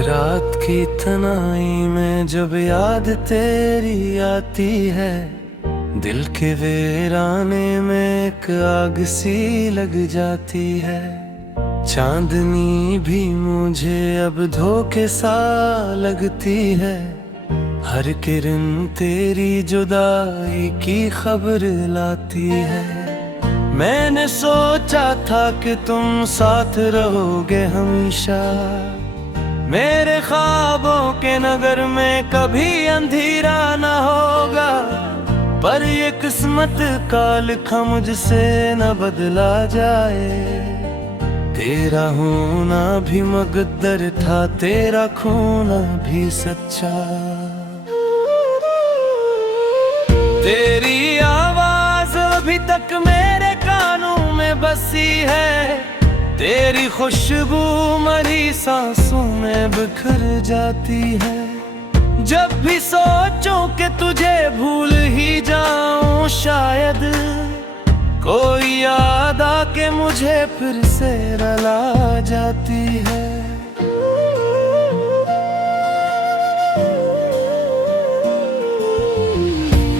रात की तन्हाई में जब याद तेरी आती है, दिल के वीराने में एक आग सी लग जाती है। चांदनी भी मुझे अब धोखे सा लगती है, हर किरण तेरी जुदाई की खबर लाती है। मैंने सोचा था कि तुम साथ रहोगे हमेशा, मेरे ख्वाबों के नगर में कभी अंधेरा न होगा। पर ये किस्मत का लिखा मुझसे न बदला जाए। तेरा होना भी मुक़द्दर था, तेरा खोना भी सच्चा। तेरी आवाज अभी तक मेरे कानों में बसी है, तेरी खुशबू मरी सांसों में बिखर जाती है। जब भी सोचूं कि तुझे भूल ही जाऊं, शायद कोई याद आके मुझे फिर से रुला जाती है।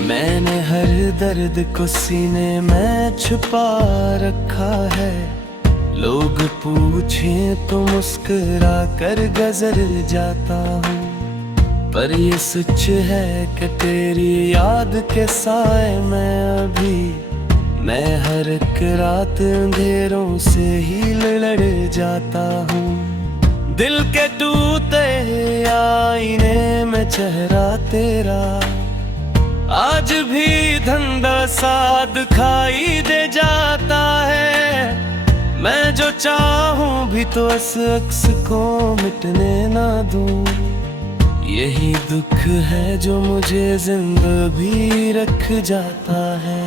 मैंने हर दर्द को सीने में छुपा रखा है, लोग पूछे तो मुस्कुरा कर गुजर जाता हूँ। पर ये सच है कि तेरी याद के साए में अभी मैं हर एक रात अंधेरों से ही लड़ जाता हूँ। दिल के टूटे आईने में चेहरा तेरा आज भी धंधा सा दिखाई दे जाता है। मैं जो चाहूं भी तो इस अक्स को मिटने ना दूं, यही दुख है जो मुझे जिंदा भी रख जाता है।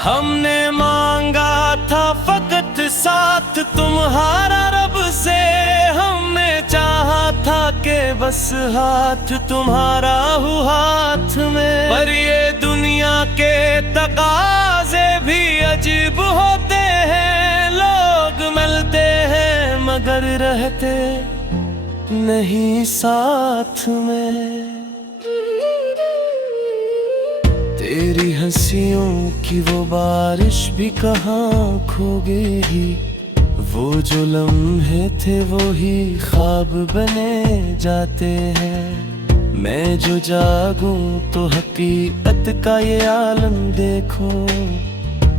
हमने मांगा था फकत साथ तुम्हारा रब से, हमने चाहा था कि बस हाथ तुम्हारा हो हाथ में। पर ये दुनिया के तकाज़े भी अजीब होते हैं, लोग मिलते हैं मगर रहते नहीं साथ में। तेरी हंसियों की वो बारिश भी कहाँ खो गई, वो जो लम्हे थे वो ही ख्वाब बने जाते हैं। मैं जो जागूं तो हकीकत का ये आलम देखो,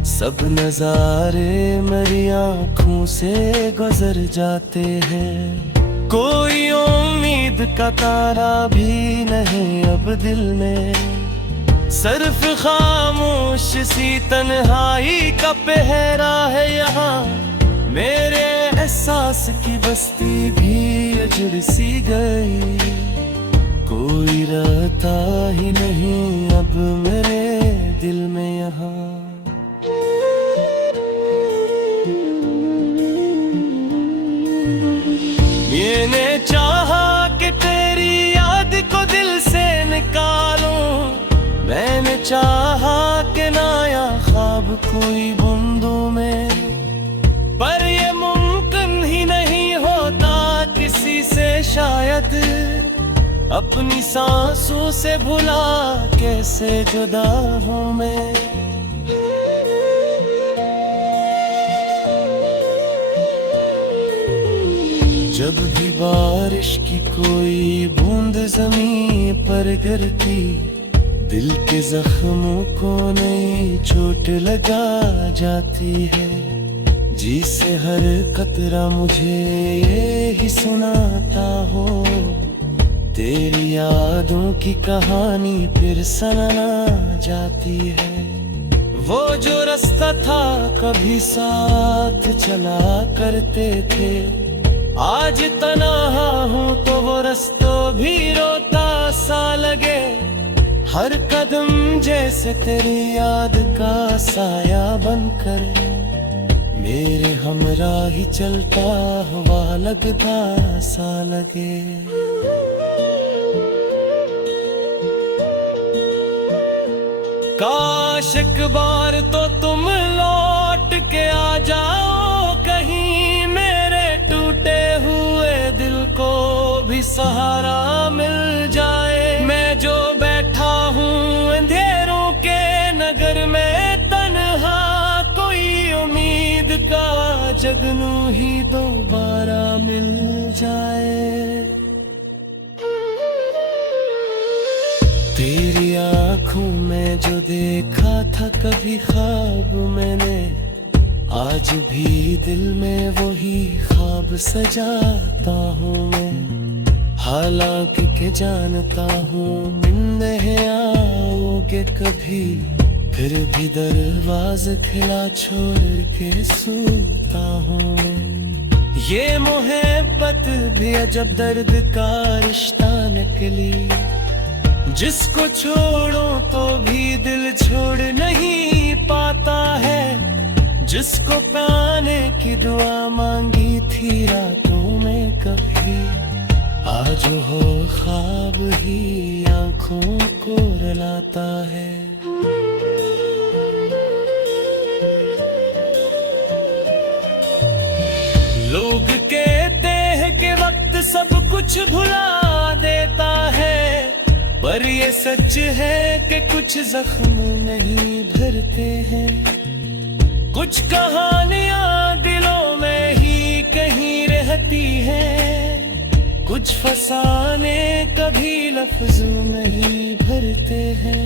सब नजारे मेरी आँखों से गुजर जाते हैं। कोई उम्मीद का तारा भी नहीं अब दिल में, सिर्फ खामोश सी तन्हाई का पहरा है यहाँ। मेरे एहसास की बस्ती भी अजड़ सी गई, कोई रहता ही नहीं अब मेरे दिल में यहाँ। मैंने चाहा कि तेरी याद को दिल से निकालूं, मैंने चाहा कि नया ख्वाब कोई बूंदों में। पर ये मुमकिन ही नहीं होता किसी से शायद, अपनी सांसों से भुला कैसे जुदा हूँ मैं। जब भी बारिश की कोई बूंद जमीन पर गिरती, दिल के जख्मों को नई चोट लगा जाती है। जिसे हर कतरा मुझे ये ही सुनाता हो, तेरी यादों की कहानी फिर सुनाना जाती है। वो जो रास्ता था कभी साथ चला करते थे, आज तन्हा हूँ तो वो रास्ता भी रोता सा लगे। हर कदम जैसे तेरी याद का साया बनकर मेरे हमरा ही चलता हुआ लगता सा लगे। काश एक बार तो तुम लौट के आ जाओ कहीं, मेरे टूटे हुए दिल को भी सहारा मिल जाए। मैं जो बैठा हूँ अंधेरों के नगर में तन्हा, कोई उम्मीद का जगनू ही दोबारा मिल जाए। तेरी आँखों में जो देखा था कभी ख्वाब मैंने, आज भी दिल में वही ख्वाब सजाता हूँ मैं। हालांकि के जानता हूँ मिलने आओगे कभी, फिर भी दरवाज़ा खुला छोड़ के सोता हूँ मैं। ये मोहब्बत भी अजब दर्द का रिश्ता निकली, जिसको छोड़ो तो भी दिल छोड़ नहीं पाता है। जिसको पाने की दुआ मांगी थी रातों में कभी, आज हो ख्वाब ही आंखों को रुलाता है। लोग कहते हैं कि वक्त सब कुछ भुला देता है, पर ये सच है कि कुछ जख्म नहीं भरते हैं। कुछ कहानियां दिलों में ही कहीं रहती हैं, कुछ फसाने कभी लफ्जों नहीं भरते हैं।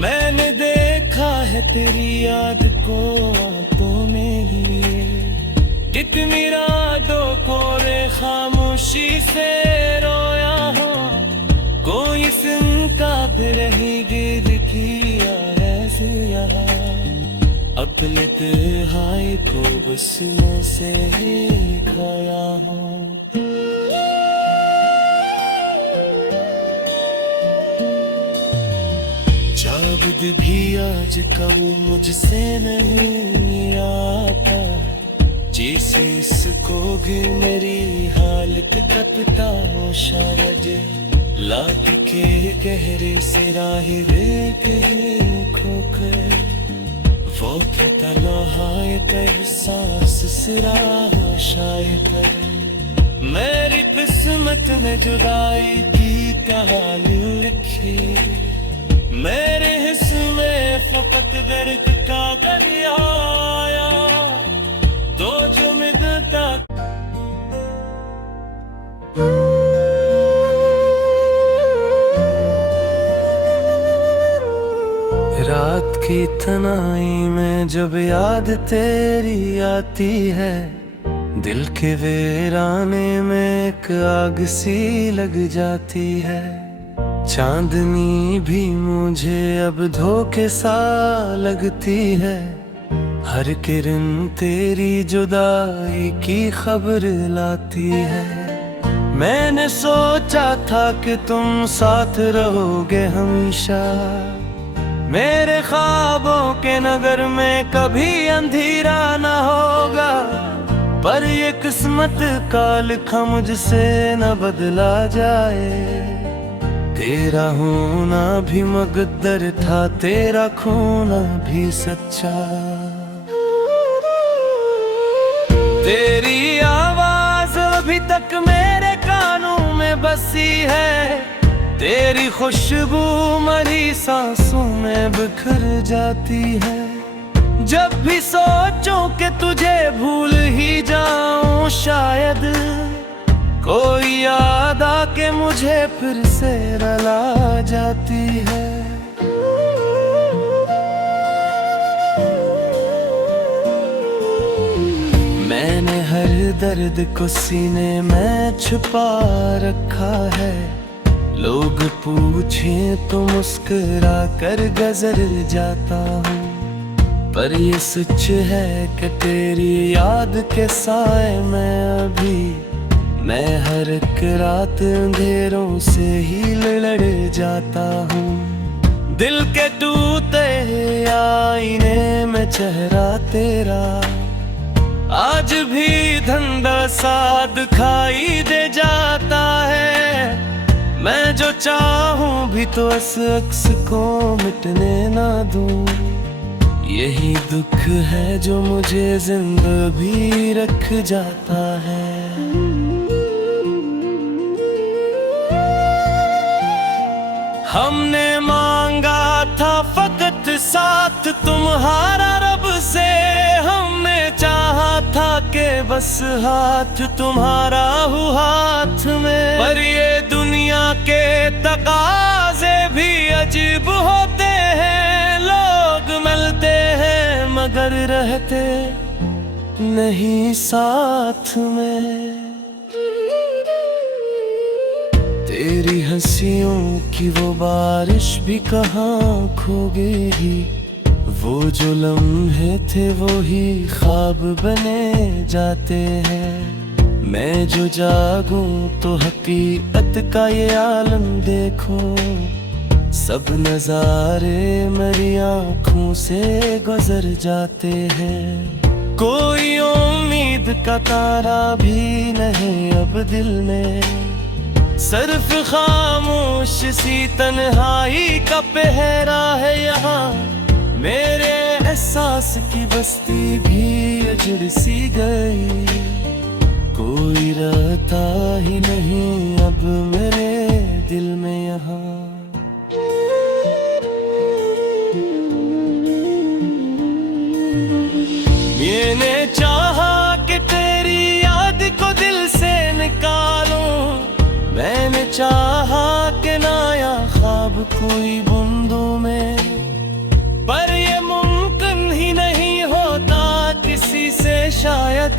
मैंने देखा है तेरी याद को आंखों में लिए, कितनी रातों को रे खामोशी से रोया हूँ। कोई सिंका भी रही गिर किया ऐसे यहाँ, अपने तन्हाई को बस मैं से ही खाया हूँ। जाबुद भी आज कबू मुझसे नहीं आता, जैसे इसको भी मेरी हालत का पता हो शायद। लाख के गहरे से राह देख ही खोकर, वो पता नहाए का एहसास सिरा हो शायद। मेरी किस्मत ने जुदाई की कहानी लिखी, मेरे हिस्से में फकत दर्द का दरिया आया। दो जो मिलता रात की तन्हाई में जब याद तेरी आती है, दिल के वीराने में एक आग सी लग जाती है। चांदनी भी मुझे अब धोखे सा लगती है, हर किरण तेरी जुदाई की खबर लाती है। मैंने सोचा था कि तुम साथ रहोगे हमेशा, मेरे ख्वाबों के नगर में कभी अंधेरा न होगा। पर ये किस्मत का लिखा मुझसे न बदला जाए। तेरा होना भी मुकद्दर था, तेरा खोना भी सच्चा। तेरी आवाज अभी तक मेरे कानों में बसी है, तेरी खुशबू मरी सांसों में बिखर जाती है। जब भी सोचूं कि तुझे भूल ही जाऊं शायद, कोई याद आके मुझे फिर से रुला जाती है। मैंने हर दर्द को सीने में छुपा रखा है, लोग पूछे तो मुस्कुरा कर गुजर जाता हूँ। पर ये सच है कि तेरी याद के साए में अभी मैं हर एक रात अंधेरों से ही लड़ जाता हूँ। दिल के टूटे आईने में चेहरा तेरा आज भी धंधा सा दिखाई दे जाता है। मैं जो चाहूं भी तो इस अक्स को मिटने ना दूं। यही दुख है जो मुझे जिंदा भी रख जाता है। हमने मांगा था फकत साथ तुम्हारा रब से, हमने चाहा था कि बस हाथ तुम्हारा हो हाथ में। पर ये दुनिया के तकाजे भी अजीब होते हैं, लोग मिलते हैं मगर रहते नहीं साथ में। तेरी हंसियों की वो बारिश भी कहाँ खो गई, वो जो लम्हे थे वो ही ख्वाब बने जाते हैं। मैं जो जागूं तो हकीकत का ये आलम देखो, सब नजारे मेरी आँखों से गुजर जाते हैं। कोई उम्मीद का तारा भी नहीं अब दिल में, सिर्फ खामोश सी तन्हाई का पहरा है यहाँ। मेरे एहसास की बस्ती भी उजड़ सी गई, कोई रहता ही नहीं अब मेरे दिल में यहाँ। मैंने चाहा कि तेरी याद को दिल से निकालूं, मैंने चाहा कि नया ख्वाब कोई बूंदों में, पर ये मुमकिन ही नहीं होता किसी से शायद।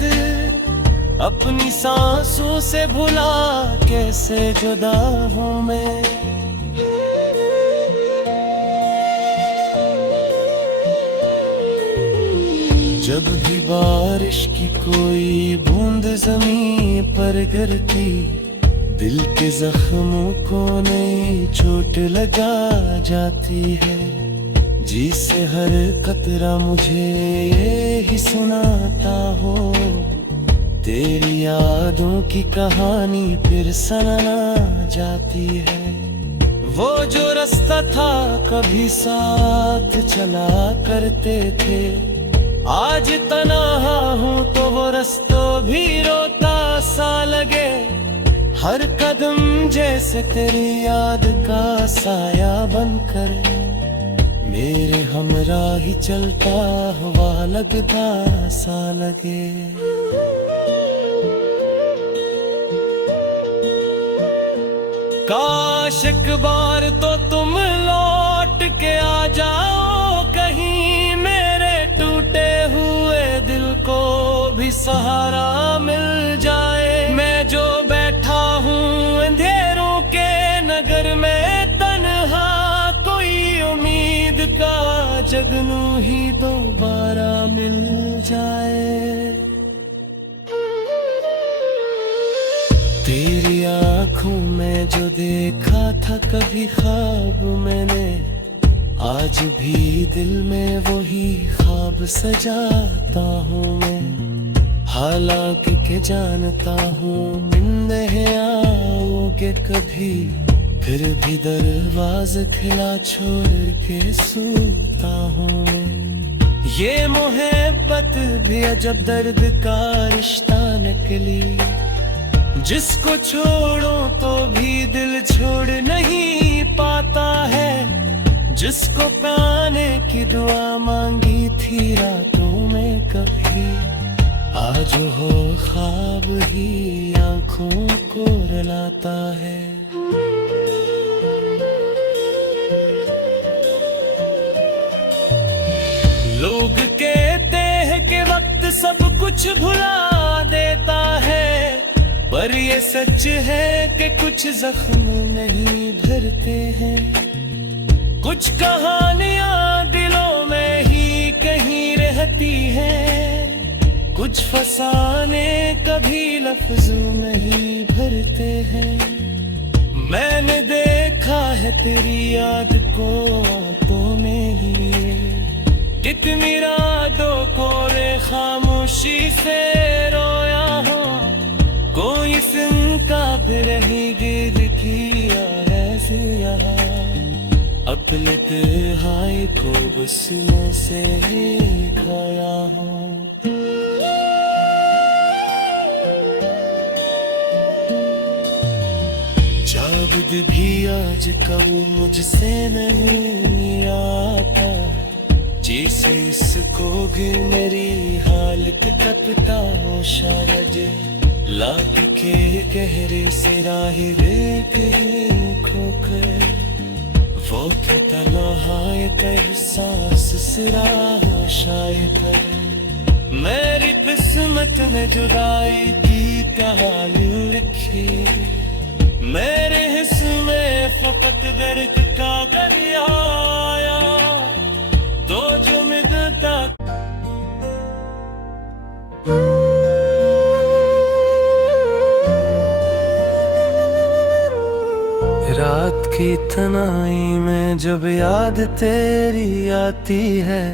अपनी सांसों से भुला कैसे जुदा हूँ मैं। जब भी बारिश की कोई बूंद जमीन पर गिरती, दिल के जख्मों को नई चोट लगा जाती है। जी से हर कतरा मुझे ये ही सुनाता हो, तेरी यादों की कहानी फिर सुनाना जाती है। वो जो रास्ता था कभी साथ चला करते थे, आज तन्हा हूँ तो वो रास्ता भी रोता सा लगे। हर कदम जैसे तेरी याद का साया बनकर मेरे हमरा ही चलता हुआ लगता सा लगे। काश एक बार तो तुम लौट के आ जाओ कहीं, मेरे टूटे हुए दिल को भी सहारा मिल जाए। मैं जो बैठा हूँ अंधेरों के नगर में तन्हा, कोई उम्मीद का जगनू ही दोबारा मिल जाए। तेरी आँखों में जो देखा था कभी ख्वाब मैंने, आज भी दिल में वही ख्वाब सजाता हूँ मैं। हालांकि के जानता हूँ मिलने आओगे कभी, फिर भी दरवाज़ा खिला छोड़ के सोता हूँ मैं। ये मोहब्बत भी अजब दर्द का रिश्ता निकली, जिसको छोड़ो तो भी दिल छोड़ नहीं पाता है। जिसको पाने की दुआ मांगी थी रातों में कभी, आज हो ख्वाब ही आंखों को रुलाता है। लोग कहते हैं कि वक्त सब कुछ भुला देता है, पर ये सच है कि कुछ जख्म नहीं भरते हैं। कुछ कहानियां दिलों में ही कहीं रहती हैं, कुछ फसाने कभी लफ्जों में ही भरते हैं। मैंने देखा है तेरी याद को आंखों में लिए, कितनी रातों को रे खामोशी से रोया हूँ। कोई सिंका भी रही गिर की रहा, अपने तन्हाई को बस मैं से ही खाया हूँ। जाबुद भी आज कबू मुझसे नहीं आता, जैसे इसको गिर मेरी हालत कपता हो शायद, लाख के गहरे से राह देख ही खोकर, वो तो तन्हाई का एहसास सिरा हो शायद। मेरी किस्मत ने जुदाई की कहानी लिखी, मेरे हिस्से में फकत दर्द का दरिया आया, तो जो मिलता रात की तन्हाई में जब याद तेरी आती है,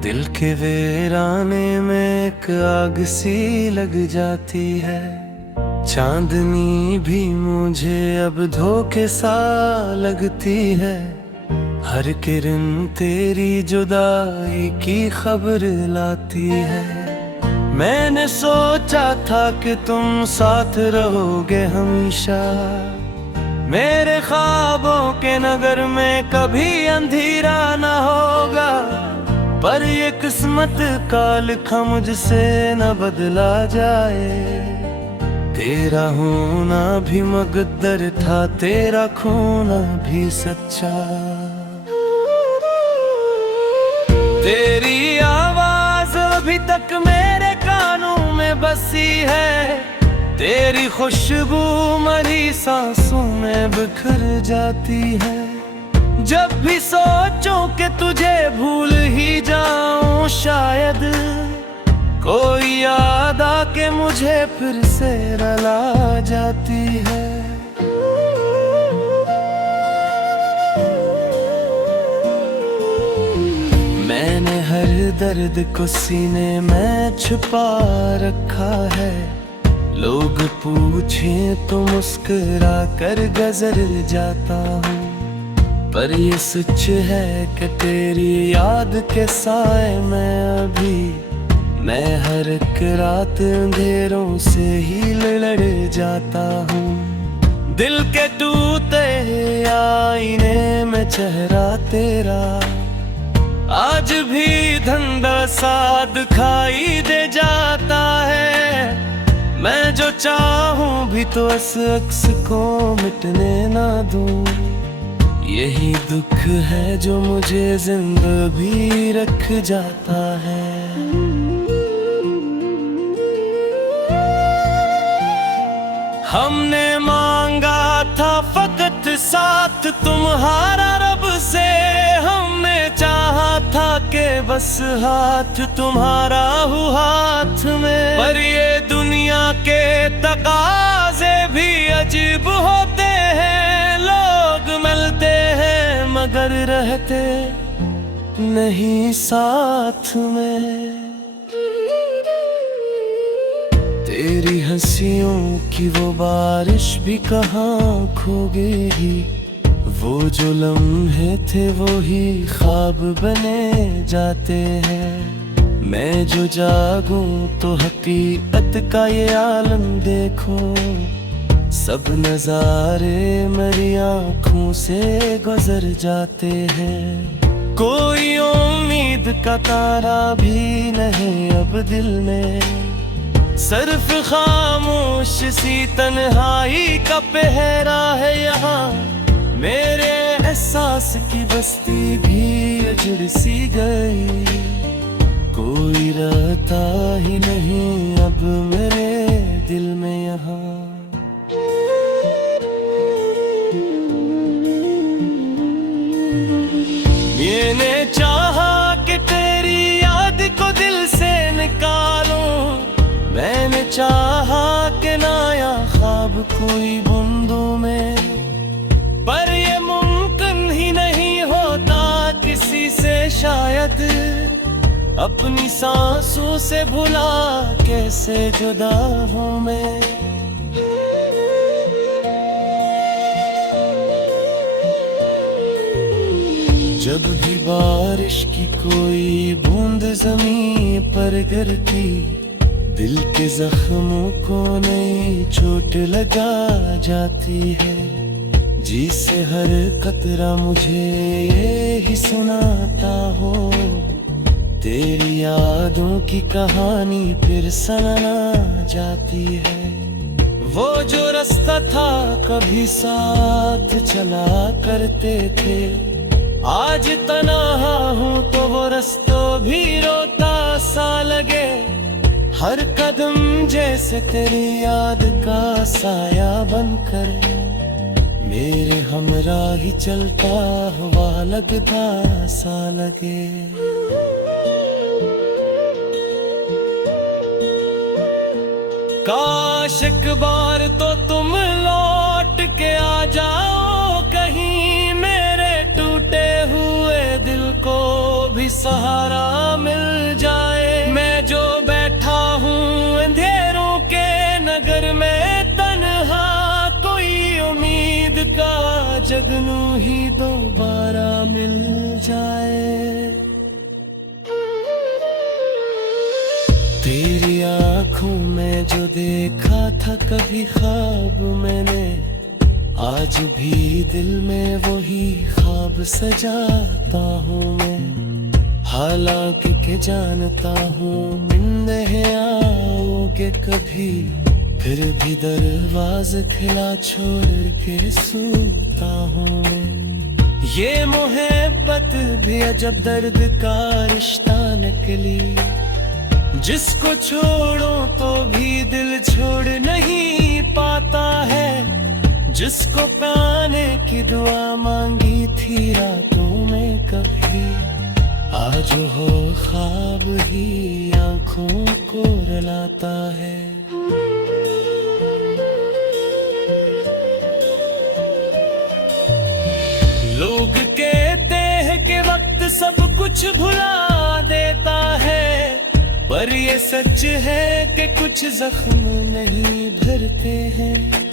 दिल के वीराने में एक आग सी लग जाती है। चांदनी भी मुझे अब धोखे सा लगती है, हर किरण तेरी जुदाई की खबर लाती है। मैंने सोचा था कि तुम साथ रहोगे हमेशा, मेरे ख्वाबों के नगर में कभी अंधेरा ना होगा, पर ये किस्मत का लिखा मुझसे न बदला जाए। तेरा होना भी मुकद्दर था, तेरा खोना भी सच्चा। तेरी आवाज अभी तक मेरे कानों में बसी है, तेरी खुशबू मरी सांसों में बिखर जाती है। जब भी सोचूं कि तुझे भूल ही जाऊं शायद, कोई याद आके मुझे फिर से रुला जाती है। मैंने हर दर्द को सीने में छुपा रखा है, लोग पूछे तो मुस्कुरा कर गुजर जाता हूँ, पर ये सच है कि तेरी याद के साए में अभी मैं हर एक रात अंधेरों से ही लड़ जाता हूँ। दिल के टूटे आईने में चेहरा तेरा आज भी धंधा सा दिखाई दे जाता है। मैं जो चाहूं भी तो इस अक्स को मिटने ना दूं, यही दुख है जो मुझे जिंदा भी रख जाता है। हमने मांगा था फकत साथ तुम्हारा रब से, हमने चाहा था कि बस हाथ तुम्हारा हो हाथ में, पर ये दुनिया के तकाजे भी अजीब होते हैं। लोग मिलते हैं मगर रहते नहीं साथ में। तेरी हंसियों की वो बारिश भी कहाँ खो गई, वो जो लम्हे थे वो ही ख्वाब बने जाते हैं। मैं जो जागूं तो हकीकत का ये आलम देखो, सब नजारे मेरी आँखों से गुजर जाते हैं। कोई उम्मीद का तारा भी नहीं अब दिल में, सिर्फ खामोश सी तन्हाई का पहरा है यहाँ। मेरे एहसास की बस्ती भी उजड़ सी गई, कोई रहता ही नहीं अब मेरे दिल में यहाँ। मैंने चाहा कि तेरी याद को दिल से निकालूं, मैंने चाहा कि नया ख्वाब कोई बूंदों में, पर ये मुमकिन ही नहीं होता किसी से शायद। अपनी सांसों से भुला कैसे जुदा हूँ मैं। जब भी बारिश की कोई बूंद जमीन पर गिरती, दिल के जख्मों को नई चोट लगा जाती है। जी से हर कतरा मुझे ये ही सुनाता हो, तेरी यादों की कहानी फिर सुना जाती है। वो जो रास्ता था कभी साथ चला करते थे, आज तन्हा हूँ तो वो रास्ता भी रोता सा लगे। हर कदम जैसे तेरी याद का साया बनकर मेरे हमरा ही चलता हुआ लगता सा लगे। काश एक बार तो तुम लौट के आ जाओ कहीं, मेरे टूटे हुए दिल को भी सहारा मिल जाए। मैं जो बैठा हूँ अंधेरों के नगर में तन्हा, कोई उम्मीद का जगनू ही दोबारा मिल जाए। तेरी आँखों में जो देखा था कभी ख्वाब मैंने, आज भी दिल में वही ख्वाब सजाता हूँ मैं। हालांकि के जानता हूँ मिलने आओगे कभी, फिर भी दरवाज़ा खुला छोड़ के सूता हूँ मैं। ये मोहब्बत भी अजब दर्द का रिश्ता निकली, जिसको छोड़ो तो भी दिल छोड़ नहीं पाता है। जिसको पाने की दुआ मांगी थी रातों में कभी, आज हो ख्वाब ही आंखों को रुलाता है। लोग कहते हैं कि वक्त सब कुछ भुला देता है, पर ये सच है कि कुछ जख्म नहीं भरते हैं।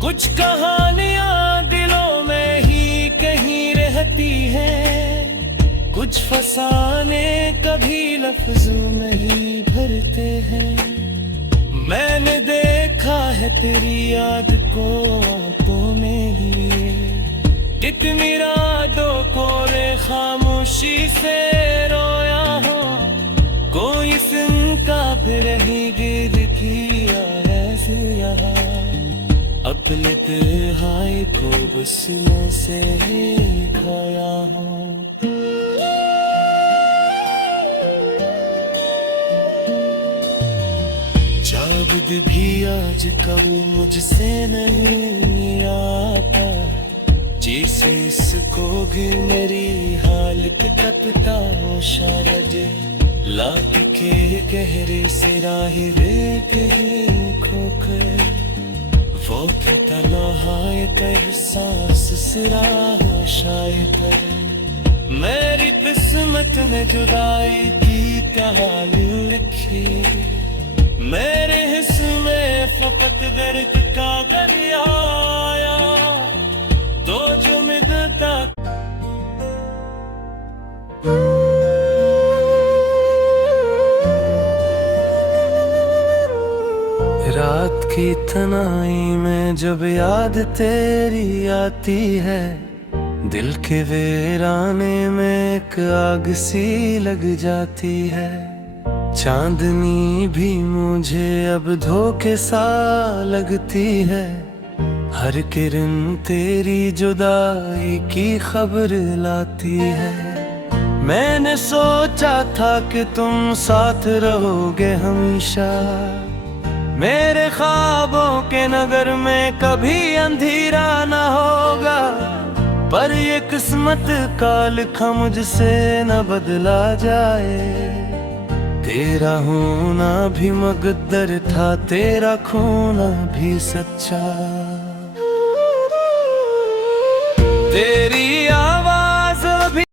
कुछ कहानियां दिलों में ही कहीं रहती हैं, कुछ फसाने कभी लफ्जों में ही भरते हैं। मैंने देखा है तेरी याद को आंखों में लिए, कितनी रातों को रे खामोशी से रोया हो। कोई सिंका भी रही गिर किया ऐसे यहाँ, अपने तन्हाई को बस मैं से ही खोया हूँ। जाबुद भी आज कबू मुझसे नहीं आता, जैसे इसको भी मेरी हालत कपता हो शायद। लाख के गहरे से राह देख ही खोकर, वो कि तन्हाई का एहसास सिरा हो शायद। मेरी किस्मत में जुदाई की कहानी लिखी, मेरे हिस्से में फकत दर्द का दरिया आया। तो जो मिलता रात की तन्हाई में जब याद तेरी आती है, दिल के वीराने में एक आग सी लग जाती है। चांदनी भी मुझे अब धोखे सा लगती है, हर किरण तेरी जुदाई की खबर लाती है। मैंने सोचा था कि तुम साथ रहोगे हमेशा, मेरे ख्वाबों के नगर में कभी अंधेरा न होगा। पर ये किस्मत का लिखा मुझसे न बदला जाए। तेरा होना भी मुकद्दर था, तेरा खोना भी सच्चा।